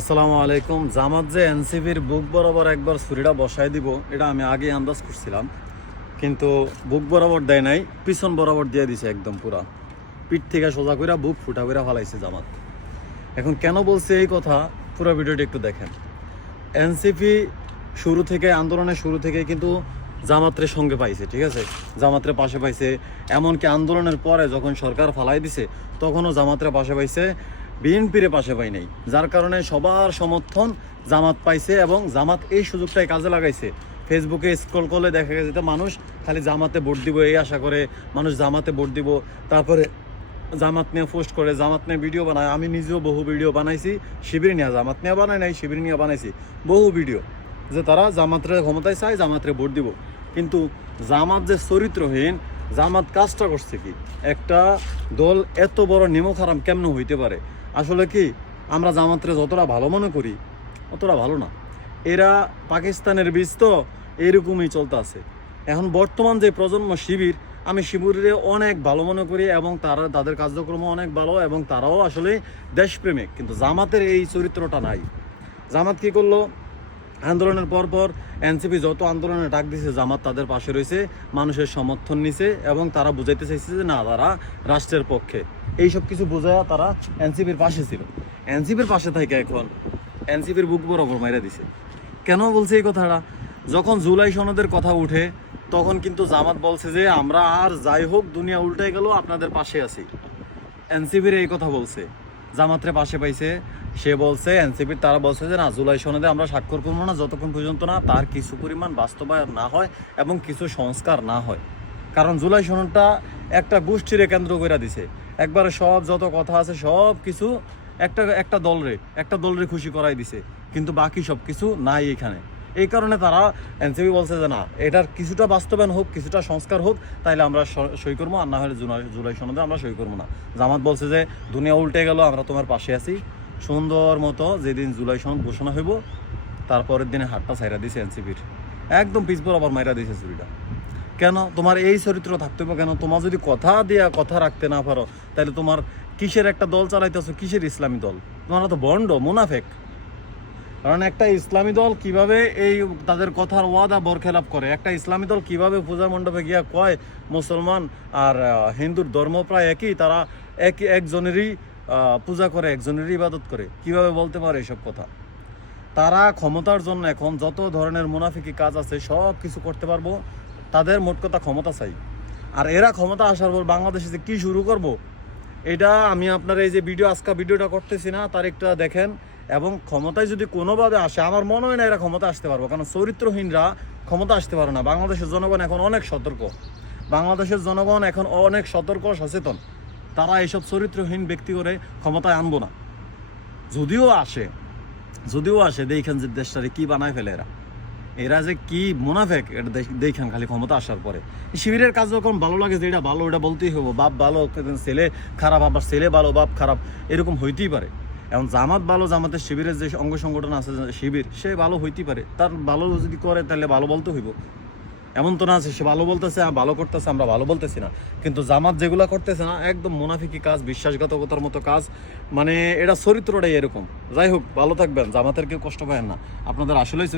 আসসালামু আলাইকুম। জামাত যে এনসিপির বুক বরাবর একবার ছুরিটা বসায় দিব, এটা আমি আগে আন্দাজ করছিলাম, কিন্তু বুক বরাবর দেয় নাই, পিছন বরাবর দিয়ে দিছে একদম পুরা পিঠ থেকে সোজা করে বুক ফুটা করে ফালাইছে জামাত। এখন কেন বলছে এই কথা, পুরো ভিডিওটি একটু দেখেন। এনসিপি শুরু থেকে, আন্দোলনের শুরু থেকে কিন্তু জামাতের সঙ্গে পাইছে, ঠিক আছে, জামাতের পাশে পাইছে। এমনকি আন্দোলনের পরে যখন সরকার ফালাই দিছে তখনও জামাতের পাশে পাইছে, বিএনপির পাশে পাই নাই, যার কারণে সবার সমর্থন জামাত পাইছে এবং জামাত এই সুযোগটাই কাজে লাগাইছে। ফেসবুকে স্ক্রল করলে দেখা গেছে যে মানুষ খালি জামাতে ভোট দিব এই আশা করে, মানুষ জামাতে ভোট দিব, তারপরে জামাত নিয়ে পোস্ট করে, জামাত নিয়ে ভিডিও বানায়। আমি নিজেও বহু ভিডিও বানাইছি, শিবির নিয়ে, জামাত নিয়ে বানাই নাই, শিবির নিয়ে বানাইছি বহু ভিডিও, যে তারা জামাতের ক্ষমতায় চায়, জামাতের ভোট দিব। কিন্তু জামাত যে চরিত্রহীন, জামাত কাজটা করছে কি, একটা দল এত বড় নিমক হারাম কেমন হইতে পারে? আসলে কি, আমরা জামাতরে যতটা ভালো মনে করি অতটা ভালো না। এরা পাকিস্তানের বীজ, তো এরকমই চলতে আছে। এখন বর্তমান যে প্রজন্ম শিবির, আমি শিবিরে অনেক ভালো মনে করি এবং তাদের কার্যক্রম অনেক ভালো এবং তারাও আসলে দেশপ্রেমিক, কিন্তু জামাতের এই চরিত্রটা নাই। জামাত কি করলো, আন্দোলনের পর এনসিপি যত আন্দোলনে ডাক দিছে জামাত তাদের পাশে রয়েছে, মানুষের সমর্থন নিছে এবং তারা বুঝাইতে চাইছে যে না, তারা রাষ্ট্রের পক্ষে। এইসব কিছু বোঝায় তারা এনসিপির পাশে ছিল। এনসিপির পাশে থেকে এখন এনসিপির বুক বরাবর মাইরা দিছে। কেন বলছে এই কথাটা? যখন জুলাই সনদের কথা উঠে তখন কিন্তু জামাত বলছে যে আমরা আর যাই হোক দুনিয়া উল্টাই গেল আপনাদের পাশে আছি। এনসিপির এই কথা বলছে, জামাতের পাশে পাইছে। সে বলছে, এনসিপির তারা বলছে যে না, জুলাই সনদে আমরা স্বাক্ষর করবো না যতক্ষণ পর্যন্ত না তার কিছু পরিমাণ বাস্তবায়ন না হয় এবং কিছু সংস্কার না হয়। কারণ জুলাই সনদটা একটা গোষ্ঠীরে কেন্দ্র করে দিছে, একবারে সব যত কথা আছে সব কিছু একটা দলরে খুশি করাই দিছে, কিন্তু বাকি সব কিছু নাই এখানে। এই কারণে তারা, এনসিপি বলছে যে না, এটার কিছুটা বাস্তবায়ন হোক, কিছুটা সংস্কার হোক, তাইলে আমরা সই করবো, আর না হলে জুলাই সনদে আমরা সই করবো না। জামাত বলছে যে দুনিয়া উল্টে গেল, আমরা তোমার পাশে আছি। সুন্দর মতো যেদিন জুলাই সনদ ঘোষণা হইব তারপরের দিনে হাতটা ছাইরা দিছে এনসিপির, একদম পিছ বরাবর মাইরা দিছে চুরিটা। কেন তোমার এই চরিত্র থাকতে হবে? কেন তোমার যদি কথা দিয়া কথা রাখতে না পারো, তাহলে তোমার কিসের একটা দল চালাইতেছো? কিসের ইসলামী দল? তোমার তো বন্ড মুনাফেক। কারণ একটা ইসলামী দল কিভাবে এই তাদের কথার ওয়াদা বরখেলাপ করে? একটা ইসলামী দল কিভাবে পূজা মণ্ডপে গিয়া কয় মুসলমান আর হিন্দুর ধর্ম প্রায় একই, তারা একজনেরই পূজা করে, একজনেরই ইবাদত করে? কিভাবে বলতে পারে এসব কথা? তারা ক্ষমতার জন্য এখন যত ধরনের মুনাফিকি কাজ আছে সব কিছু করতে পারবো, তাদের মোট কথা ক্ষমতা চাই। আর এরা ক্ষমতা আসার পর বাংলাদেশে যে কী শুরু করব, এটা আমি আপনার এই যে আজকে ভিডিওটা করতেছি না, তারিখটা দেখেন। এবং ক্ষমতায় যদি কোনোভাবে আসে, আমার মনে হয় না এরা ক্ষমতা আসতে পারবো, কারণ চরিত্রহীনরা ক্ষমতা আসতে পারে না। বাংলাদেশের জনগণ এখন অনেক সতর্ক, বাংলাদেশের জনগণ এখন অনেক সতর্ক, সচেতন। তারা এইসব চরিত্রহীন ব্যক্তি করে ক্ষমতায় আনবো না। যদিও আসে দেখেন যে দেশটারে কি বানায় ফেলে এরা। এরা যে কি মুনাফেক এটা দেখেন খালি ক্ষমতা আসার পরে। শিবিরের কাজ যখন ভালো লাগে, যে এটা ভালো, এটা বলতেই হবো। বাপ ভালো, ছেলে খারাপ, আবার ছেলে ভালো বাপ খারাপ, এরকম হইতেই পারে। এখন জামাত ভালো, জামাতের শিবিরের যে অঙ্গ সংগঠন আছে শিবির, সে ভালো হইতেই পারে। তার ভালো যদি করে তাহলে ভালো বলতে হইব। এমন তো না আছে সে ভালো বলতেছে, ভালো করতেছে, আমরা ভালো বলতেছি না। কিন্তু জামাত যেগুলো করতেছে না, একদম মুনাফিকি কাজ, বিশ্বাসঘাতকতার মতো কাজ, মানে এটা চরিত্রটাই এরকম। যাই হোক, ভালো থাকবেন, জামাতের কেউ কষ্ট পায় না। আপনাদের আসলেই